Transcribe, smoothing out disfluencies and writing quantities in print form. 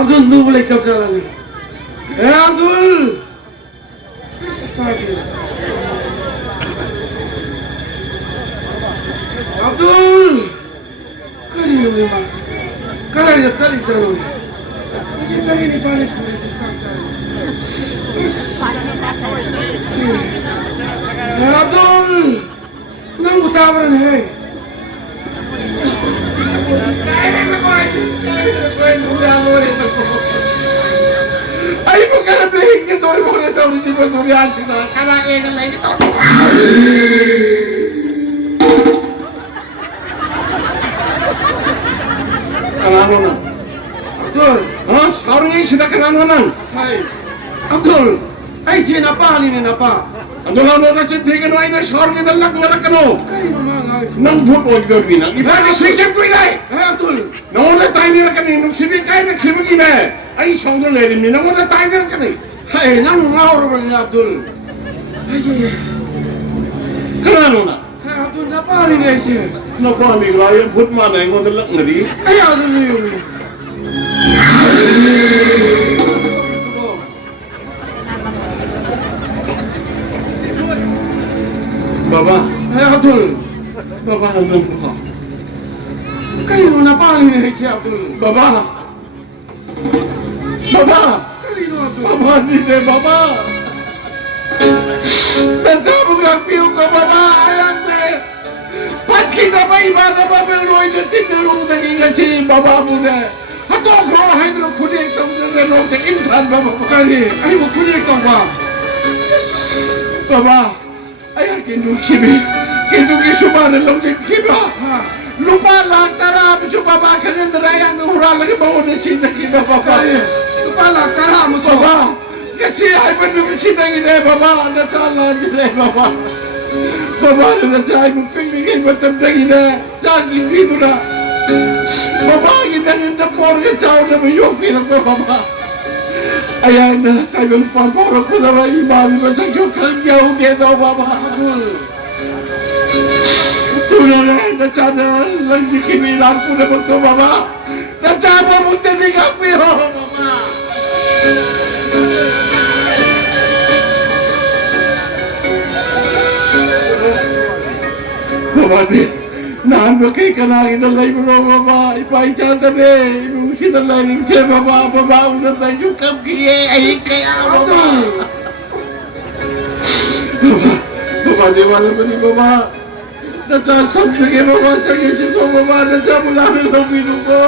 Abdul nu boleh kerja lagi. Abdul. Abdul. Kali ni memang. Kali ni kali terus. Macam kali ni panas boleh sesuatu. Abdul. Nang utawaran hai. Ay mo ka na bihing niya tori mo na ito hindi mo turihan sila kanain na lang ito kanano na Abdul ha? Sabi niya sila kanano na ay Abdul ay siya napa halin na napa Abdul ano na siya tingin mo ay na sabi niya dalak na nakano kaya naman nang buto ito binang iba na sikip ko inay ay Abdul nauna tayo nila kanino sinig kayo na kimagi na ay isang dolerin niya nauna tayo nila kanino ay nang ngawar ba niya Abdul ay kanano na ay Abdul napali nga siya naku amigo ay ang put mana yung dalak na di kaya ano niyo yun Baba ay Abdul Baba naman po kanino napali nga siya Abdul Baba Baba kanino Abdul Baba hindi Baba nasabog ang piyo ko Baba ayan Pat kita pa iba na babelroy na tinulong naging si Baba mo na Ato ang rohay na kunik tong nalong ng insan Baba kani ay mo kunik tong ba Baba ay kinukibi kinukisuman ng longin kiba lupa lang tara mo Baba kanyang narayang nuhura lagi mo na sinakiba Baba lupa lang tara mo Baba kasi ay manong sinangin Baba natala nila Baba Baba na nasay mo pingin matamdangin na sa aking dito na Baba ginangin na por yung tao na may yung pinang Baba ayan na tayong paporok ko na may imali mo sa syukang yaw dito Baba Tuna na sana lang si kimilang po naman ito Baba nasama mo tinig ang piro Baba Baba di Nando kay kanangin na lay mo Baba ipaikanta be Ibang sinalaning siya Baba Baba unan tayo yung kiye ay kaya Baba Baba di wala mo ni Baba Nasasabdagin Baba sa isip ko Baba nasya mo lang ang binuko